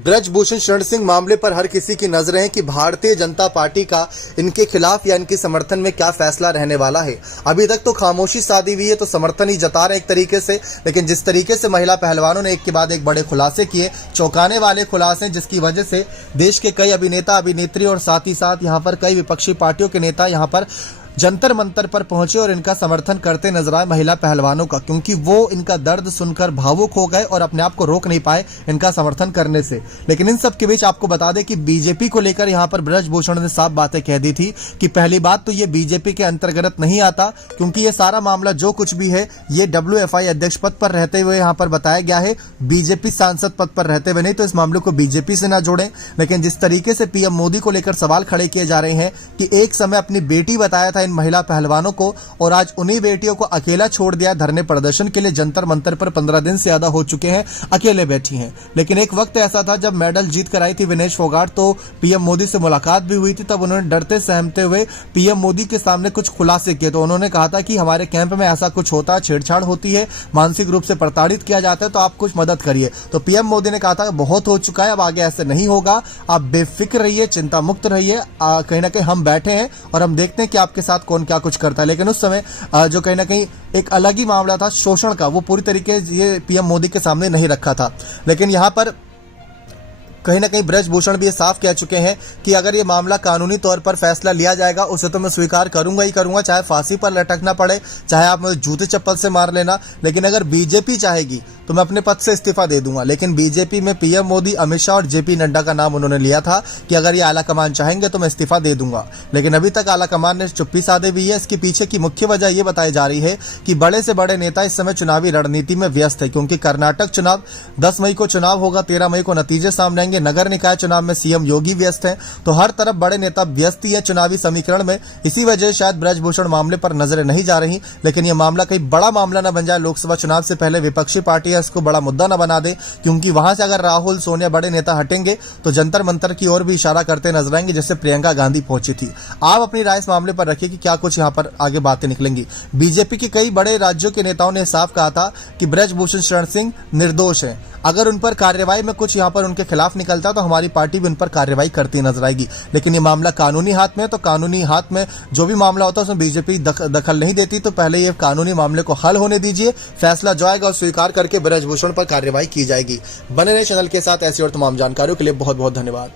ब्रजभूषण शरण सिंह मामले पर हर किसी की नजरें हैं कि भारतीय जनता पार्टी का इनके खिलाफ या इनके समर्थन में क्या फैसला रहने वाला है। अभी तक तो खामोशी साधी हुई है, तो समर्थन ही जता रहे एक तरीके से, लेकिन जिस तरीके से महिला पहलवानों ने एक के बाद एक बड़े खुलासे किए, चौंकाने वाले खुलासे, जिसकी वजह से देश के कई अभिनेता अभिनेत्री और साथ ही साथ यहाँ पर कई विपक्षी पार्टियों के नेता यहाँ पर जंतर मंतर पर पहुंचे और इनका समर्थन करते नजर आए महिला पहलवानों का, क्योंकि वो इनका दर्द सुनकर भावुक हो गए और अपने आप को रोक नहीं पाए इनका समर्थन करने से। लेकिन इन सब के बीच आपको बता दें कि बीजेपी को लेकर यहां पर ब्रजभूषण ने साफ बातें कह दी थी कि पहली बात तो ये बीजेपी के अंतर्गत नहीं आता, क्योंकि ये सारा मामला जो कुछ भी है ये WFI अध्यक्ष पद पर रहते हुए यहां पर बताया गया है, बीजेपी सांसद पद पर रहते हुए नहीं, तो इस मामले को बीजेपी से ना जोड़ें। लेकिन जिस तरीके से पीएम मोदी को लेकर सवाल खड़े किए जा रहे हैं कि एक समय अपनी बेटी बताया था इन महिला पहलवानों को और आज उन्हीं बेटियों को अकेला छोड़ दिया धरने प्रदर्शन के लिए, जंतर मंतर पर 15 दिन से ज्यादा हो चुके हैं, अकेले बैठी हैं। लेकिन एक वक्त ऐसा था जब मेडल जीत कर आई थी विनेश फोगाट, तो पीएम मोदी से मुलाकात भी हुई थी, तब उन्होंने डरते सहमते हुए पीएम मोदी के सामने कुछ खुलासे किए। तो उन्होंने कहा था कि हमारे कैंप में ऐसा कुछ होता है, छेड़छाड़ होती है, मानसिक रूप से प्रताड़ित किया जाता है, तो आप कुछ मदद करिए। तो पीएम मोदी ने कहा था बहुत हो चुका है, अब आगे ऐसे नहीं होगा, आप बेफिक्र रहिए, चिंता मुक्त रहिए, कहीं ना कहीं हम बैठे हैं और हम देखते हैं कि आपके साथ कौन क्या कुछ करता है। लेकिन उस समय जो कहीं ना कहीं एक अलग ही मामला था शोषण का, वो पूरी तरीके से ये पीएम मोदी के सामने नहीं रखा था। लेकिन यहां पर कहीं ना कहीं ब्रजभूषण भी ये साफ कह चुके हैं कि अगर ये मामला कानूनी तौर पर फैसला लिया जाएगा उसे तो मैं स्वीकार करूंगा ही करूंगा, चाहे फांसी पर लटकना पड़े, चाहे आप मुझे जूते चप्पल से मार लेना, लेकिन अगर बीजेपी चाहेगी तो मैं अपने पद से इस्तीफा दे दूंगा। लेकिन बीजेपी में पीएम मोदी, अमित शाह और जेपी नड्डा का नाम उन्होंने लिया था कि अगर ये आला कमान चाहेंगे तो मैं इस्तीफा दे दूंगा। लेकिन अभी तक आला कमान ने चुप्पी साधे हुई है। इसके पीछे की मुख्य वजह यह बताई जा रही है कि बड़े से बड़े नेता इस समय चुनावी रणनीति में व्यस्त है, क्योंकि कर्नाटक चुनाव 10 मई को चुनाव होगा, 13 मई को नतीजे सामने आएंगे, नगर निकाय चुनाव में सीएम योगी व्यस्त हैं, तो हर तरफ बड़े नेता व्यस्त ही है चुनावी समीकरण में। इसी वजह से शायद ब्रजभूषण मामले पर नजरें नहीं जा रही। लेकिन यह मामला कहीं बड़ा मामला न बन जाए, लोकसभा चुनाव से पहले विपक्षी पार्टियां इसको बड़ा मुद्दा न बना दे, क्योंकि वहां से अगर राहुल, सोनिया बड़े नेता हटेंगे तो जंतर मंतर की ओर भी इशारा करते नजर आएंगे, जैसे प्रियंका गांधी पहुंची थी। आप अपनी राय इस मामले पर रखिए कि क्या कुछ यहां पर आगे बातें निकलेंगी। बीजेपी के कई बड़े राज्यों के नेताओं ने साफ कहा था कि ब्रजभूषण शरण सिंह निर्दोष हैं, अगर उन पर कार्रवाई में कुछ यहां पर उनके खिलाफ निकलता तो हमारी पार्टी भी उन पर कार्रवाई करती नजर आएगी। लेकिन ये मामला कानूनी हाथ में है, तो कानूनी हाथ में जो भी मामला होता है उसमें बीजेपी दखल नहीं देती, तो पहले ये कानूनी मामले को हल होने दीजिए, फैसला जो आएगा स्वीकार करके ब्रजभूषण पर कार्रवाई की जाएगी। बने रहे चैनल के साथ, ऐसी और तमाम जानकारियों के लिए बहुत बहुत धन्यवाद।